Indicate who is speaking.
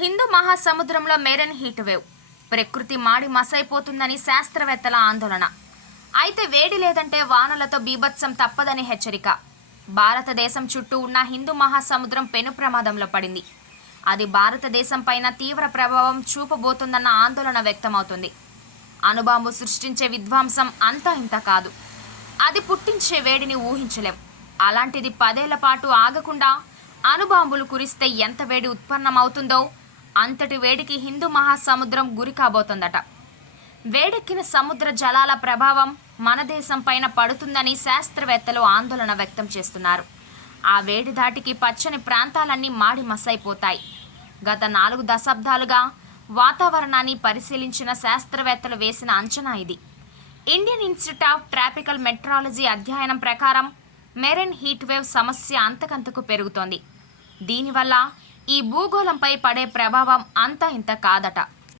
Speaker 1: హిందూ మహాసముద్రంలో marine heat wave. ప్రకృతి మాడి మసైపోతుందని శాస్త్రవేత్తల ఆందోళన. అయితే వేడి లేదంటే వానలతో బీభత్సం తప్పదని హెచ్చరిక. భారతదేశం చుట్టూ ఉన్న హిందూ మహాసముద్రం పెను ప్రమాదంలో పడింది. అది భారతదేశం పైన తీవ్ర ప్రభావం చూపబోతుందన్న ఆందోళన వ్యక్తమవుతుంది. అణుబాంబు సృష్టించే విధ్వంసం అంతా ఇంత కాదు. అది పుట్టించే వేడిని ఊహించలేం. అలాంటిది పదేళ్ళ పాటు ఆగకుండా అణుబాంబులు కురిస్తే ఎంత వేడి ఉత్పన్నమవుతుందో అంతటి వేడికి హిందూ మహాసముద్రం గురి కాబోతోందట. వేడెక్కిన సముద్ర జలాల ప్రభావం మన దేశం పైన పడుతుందని శాస్త్రవేత్తలు ఆందోళన వ్యక్తం చేస్తున్నారు. ఆ వేడి దాటికి పచ్చని ప్రాంతాలన్నీ మాడి మసైపోతాయి. గత నాలుగు దశాబ్దాలుగా వాతావరణాన్ని పరిశీలించిన శాస్త్రవేత్తలు వేసిన అంచనా ఇది. Indian Institute of Tropical Meteorology అధ్యయనం ప్రకారం మెరైన్ హీట్ వేవ్ సమస్య అంతకంతకు పెరుగుతోంది. దీనివల్ల ఈ భూగోళంపై పడే ప్రభావం అంత ఇంత కాదట.